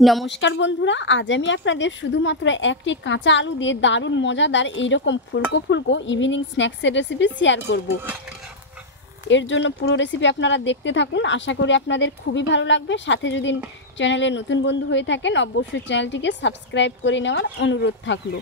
নমস্কার বন্ধুরা, আজ আমি আপনাদের শুধুমাত্র একটি কাঁচা আলু দিয়ে দারুণ মজাদার এইরকম ফুলকো ফুলকো ইভিনিং স্ন্যাক্সের রেসিপি শেয়ার করব। এর জন্য পুরো রেসিপি আপনারা দেখতে থাকুন, আশা করি আপনাদের খুবই ভালো লাগবে। সাথে যদি চ্যানেলে নতুন বন্ধু হয়ে থাকেন অবশ্যই চ্যানেলটিকে সাবস্ক্রাইব করে নেওয়ার অনুরোধ থাকলো।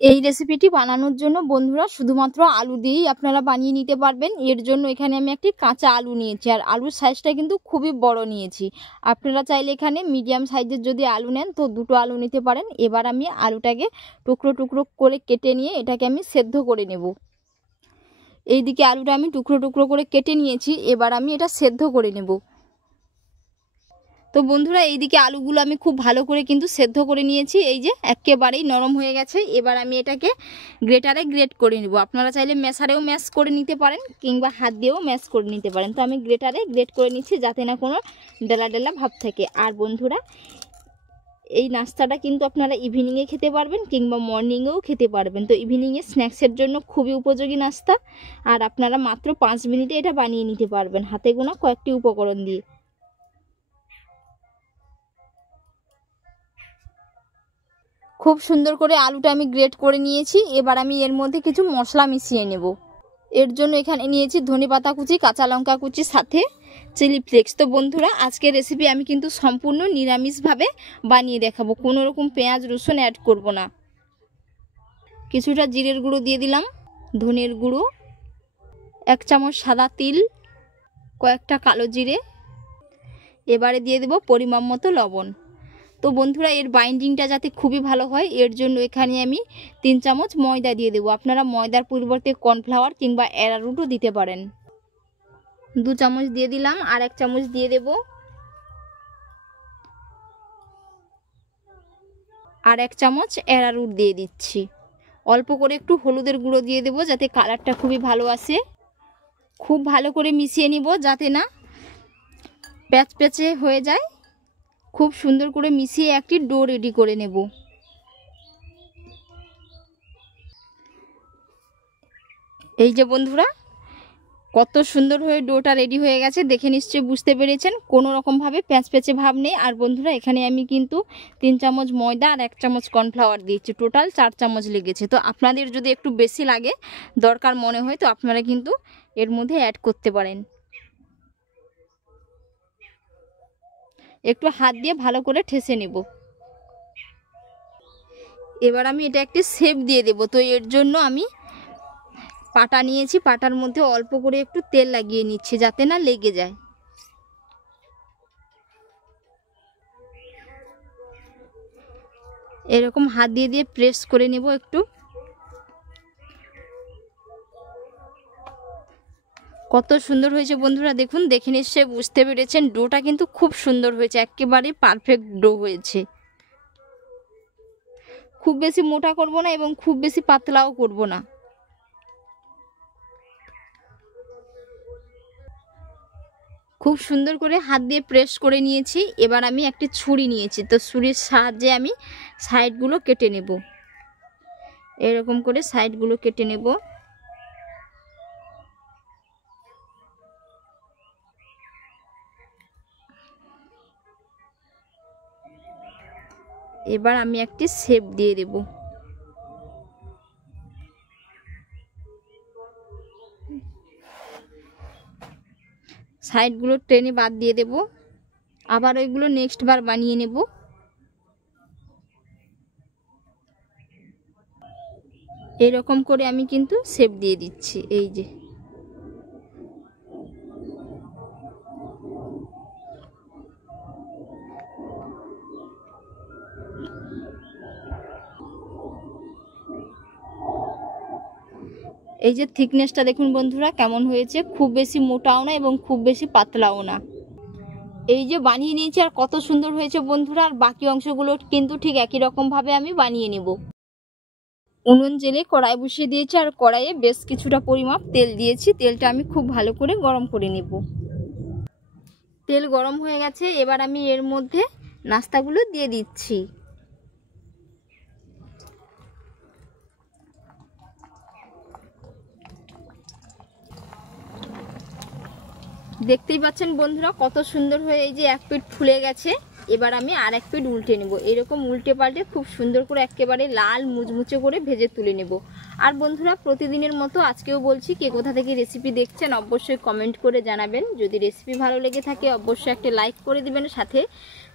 এই রেসিপিটি বানানোর জন্য বন্ধুরা শুধুমাত্র আলু দিয়েই আপনারা বানিয়ে নিতে পারবেন। এর জন্য এখানে আমি একটি কাঁচা আলু নিয়েছি, আর আলুর সাইজটা কিন্তু খুবই বড় নিয়েছি। আপনারা চাইলে এখানে মিডিয়াম সাইজের যদি আলু নেন তো দুটো আলু নিতে পারেন। এবার আমি আলুটাকে টুকরো টুকরো করে কেটে নিয়ে এটাকে আমি সেদ্ধ করে নেব। এইদিকে আলুটা আমি টুকরো টুকরো করে কেটে নিয়েছি, এবার আমি এটা সেদ্ধ করে নেব। তো বন্ধুরা এইদিকে আলুগুলো আমি খুব ভালো করে কিন্তু সেদ্ধ করে নিয়েছি, এই যে একেবারেই নরম হয়ে গেছে। এবার আমি এটাকে গ্রেটারে গ্রেট করে নেব। আপনারা চাইলে ম্যাশারেও ম্যাশ করে নিতে পারেন কিংবা হাত দিয়েও ম্যাশ করে নিতে পারেন। তো আমি গ্রেটারে গ্রেট করে নিচ্ছি যাতে না কোনো ডেলা ডেলা ভাব থাকে। আর বন্ধুরা এই নাস্তাটা কিন্তু আপনারা ইভিনিংয়ে খেতে পারবেন কিংবা মর্নিংয়েও খেতে পারবেন। তো ইভিনিংয়ে স্ন্যাক্সের জন্য খুবই উপযোগী নাস্তা, আর আপনারা মাত্র 5 মিনিটে এটা বানিয়ে নিতে পারবেন হাতে গোনা কয়েকটি উপকরণ দিয়ে। খুব সুন্দর করে আলুটা আমি গ্রেট করে নিয়েছি। এবার আমি এর মধ্যে কিছু মশলা মিশিয়ে নেব। এর জন্য এখানে নিয়েছি ধনেপাতা কুচি, কাঁচা লঙ্কা কুচি, সাথে চিলি ফ্লেক্স। তো বন্ধুরা আজকের রেসিপি আমি কিন্তু সম্পূর্ণ নিরামিষভাবে বানিয়ে দেখাবো, কোনো রকম পেঁয়াজ রসুন অ্যাড করব না। কিছুটা জিরের গুঁড়ো দিয়ে দিলাম, ধনের গুঁড়ো, 1 চামচ সাদা তিল, কয়েকটা কালো জিরে, এবারে দিয়ে দেব পরিমাণ মতো লবণ। তো বন্ধুরা এর বাইন্ডিংটা যাতে খুবই ভালো হয় এর জন্য এখানে আমি 3 চামচ ময়দা দিয়ে দেবো। আপনারা ময়দার পরিবর্তে কর্নফ্লাওয়ার কিংবা অ্যারারুটও দিতে পারেন। 2 চামচ দিয়ে দিলাম, আর 1 চামচ দিয়ে দেব, আর 1 চামচ অ্যারারুট দিয়ে দিচ্ছি। অল্প করে একটু হলুদের গুঁড়ো দিয়ে দেব যাতে কালারটা খুবই ভালো আসে। খুব ভালো করে মিশিয়ে নিব যাতে না প্যাচপ্যাচে হয়ে যায়। খুব সুন্দর করে মিশিয়ে একটি ডো রেডি করে নেব। এই যে বন্ধুরা কত সুন্দর হয়ে ডোটা রেডি হয়ে গেছে, দেখে নিশ্চয়ই বুঝতে পেরেছেন কোনো রকমভাবে প্যাচপ্যাচে ভাব নেই। আর বন্ধুরা এখানে আমি কিন্তু 3 চামচ ময়দা আর 1 চামচ কর্নফ্লাওয়ার দিয়েছি, টোটাল 4 চামচ লেগেছে। তো আপনাদের যদি একটু বেশি লাগে দরকার মনে হয় তো আপনারা কিন্তু এর মধ্যে অ্যাড করতে পারেন। একটু হাত দিয়ে ভালো করে ঠেসে নেব। এবার আমি এটা একটি শেপ দিয়ে দেব। তো এর জন্য আমি পাটা নিয়েছি, পাটার মধ্যে অল্প করে একটু তেল লাগিয়ে নিচ্ছি যাতে না লেগে যায়। এরকম হাত দিয়ে দিয়ে প্রেস করে নেব একটু। কত সুন্দর হয়েছে বন্ধুরা, দেখুন দেখে নিশ্চয়ই বুঝতে পেরেছেন ডোটা কিন্তু খুব সুন্দর হয়েছে, একেবারে পারফেক্ট ডো হয়েছে। খুব বেশি মোটা করব না এবং খুব বেশি পাতলাও করব না। খুব সুন্দর করে হাত দিয়ে প্রেস করে নিয়েছি। এবার আমি একটি ছুরি নিয়েছি, তো ছুরির সাহায্যে আমি সাইডগুলো কেটে নেব। এরকম করে সাইডগুলো কেটে নেব। এবার আমি একটি শেপ দিয়ে দেব। সাইডগুলো টেনে বাদ দিয়ে দেব, আবার ওইগুলো নেক্সট বার বানিয়ে নেব। এরকম করে আমি কিন্তু শেপ দিয়ে দিচ্ছি। এই যে এই যে থিকনেসটা দেখুন বন্ধুরা কেমন হয়েছে, খুব বেশি মোটাও না এবং খুব বেশি পাতলাও না। এই যে বানিয়ে নিয়েছি আর কত সুন্দর হয়েছে বন্ধুরা। আর বাকি অংশগুলো কিন্তু ঠিক একই রকম ভাবে আমি বানিয়ে নেব। উনুন জেলে কড়াই বসিয়ে দিয়েছি, আর কড়াইয়ে বেশ কিছুটা পরিমাপ তেল দিয়েছি। তেলটা আমি খুব ভালো করে গরম করে নেব। তেল গরম হয়ে গেছে, এবার আমি এর মধ্যে নাস্তাগুলো দিয়ে দিচ্ছি। দেখতেই পাচ্ছেন বন্ধুরা কত সুন্দর হয়ে এই যে এক পিঠ ফুলে গেছে। এবার আমি আর এক পিঠ উল্টে নেব। এরকম উল্টে পাল্টে খুব সুন্দর করে একেবারে লাল মুচমুচে করে ভেজে তুলে নেব। আর বন্ধুরা প্রতিদিনের মতো আজকেও বলছি, কে কোথা থেকে রেসিপি দেখছেন অবশ্যই কমেন্ট করে জানাবেন। যদি রেসিপি ভালো লেগে থাকে অবশ্যই একটা লাইক করে দিবেন, সাথে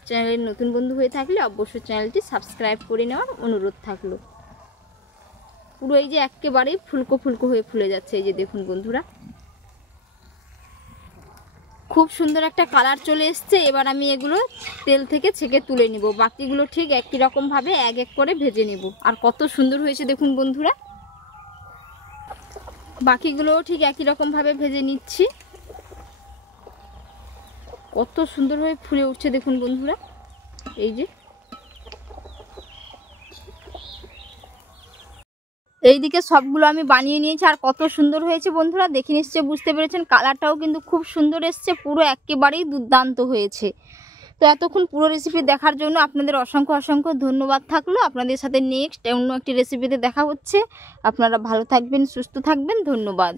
চ্যানেলের নতুন বন্ধু হয়ে থাকলে অবশ্যই চ্যানেলটি সাবস্ক্রাইব করে নেওয়ার অনুরোধ থাকলো। পুরো এই যে একেবারেই ফুলকো ফুলকো হয়ে ফুলে যাচ্ছে, এই যে দেখুন বন্ধুরা খুব সুন্দর একটা কালার চলে এসছে। এবার আমি এগুলো তেল থেকে ছেঁকে তুলে নিব। বাকিগুলো ঠিক একই রকম ভাবে এক এক করে ভেজে নেব। আর কত সুন্দর হয়েছে দেখুন বন্ধুরা, বাকিগুলোও ঠিক একই রকম ভাবে ভেজে নিচ্ছি। কত সুন্দর হয়ে ফুলে উঠছে দেখুন বন্ধুরা। এই যে এইদিকে সবগুলো আমি বানিয়ে নিয়েছি। আর কত সুন্দর হয়েছে বন্ধুরা, দেখে নিশ্চয়ই বুঝতে পেরেছেন। কালারটাও কিন্তু খুব সুন্দর এসছে, পুরো একেবারেই দুর্দান্ত হয়েছে। তো এতক্ষণ পুরো রেসিপি দেখার জন্য আপনাদের অসংখ্য অসংখ্য ধন্যবাদ থাকলো। আপনাদের সাথে নেক্সট অন্য একটি রেসিপিতে দেখা হচ্ছে। আপনারা ভালো থাকবেন, সুস্থ থাকবেন। ধন্যবাদ।